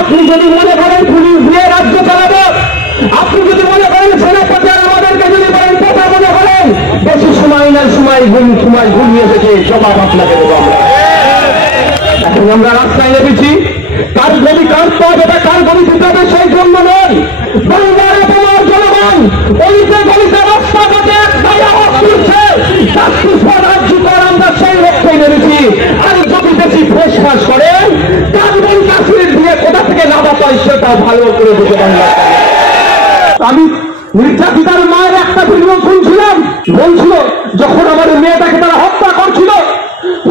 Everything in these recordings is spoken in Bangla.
আপনি যদি মনে করেন পুলিশ দিয়ে রাজ্য চালাবো, আপনি যদি মনে করেন সেনাপতি আমাদেরকে যদি বলেন কথা মনে করেন বেশি সময় না সময় ঘুমিয়ে এসেছে, জবাব আপনাকে দেবো। এখন আমরা রাস্তায় নেমেছি, কার গতি কার পথ এটা কার গতি দিতে হবে সেই জন্য নয়, বাংলার তোমার জনগণ অলিতে গলিতে রাস্তাঘাটে একটাই আওয়াজ তুলছে, রাজ্য কর, আমরা সেই লক্ষ্যে নেমেছি। আর যদি বেশি ফেসফাস করেন কাজবন কাশ্মীর দিয়ে কোথা থেকে লাভা পাই সেটা ভালো করে বুঝে বাংলা। আমি নির্যাতিতার মায়ের একটা ভিডিও শুনছিলাম, বলছিল যখন আমার মেয়েটাকে তারা হত্যা করছিল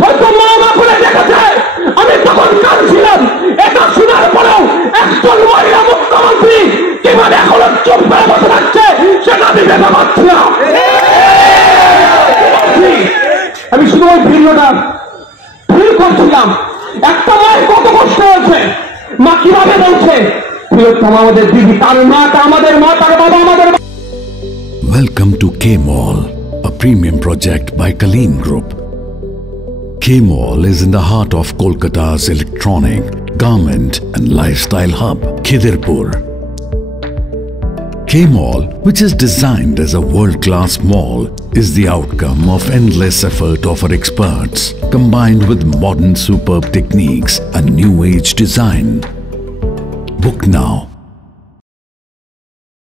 হয়তো মা করে দেখেছে, আমি তখন কাঁদছিলাম। এটা শোনার পরেও একজন মহিলা মুখ্যমন্ত্রী কিভাবে এখনো চোখ পেয়ে বসে থাকছে সেটা আমি ভেবে পাচ্ছি না। আমি শুধু ওই ভিডিওটা ফিল করছিলাম, একটা মায়ের কত কষ্ট হয়েছে, মা কিভাবে বলছে প্রিয়তম আমাদের দিদি, তার মাটা আমাদের মা, তার বাবা আমাদের। Welcome to K-Mall, a premium project by Kaleen Group. K-Mall is in the heart of Kolkata's electronic, garment and lifestyle hub, Khidirpur. K-Mall, which is designed as a world-class mall, is the outcome of endless effort of our experts, combined with modern superb techniques and new age design. Book now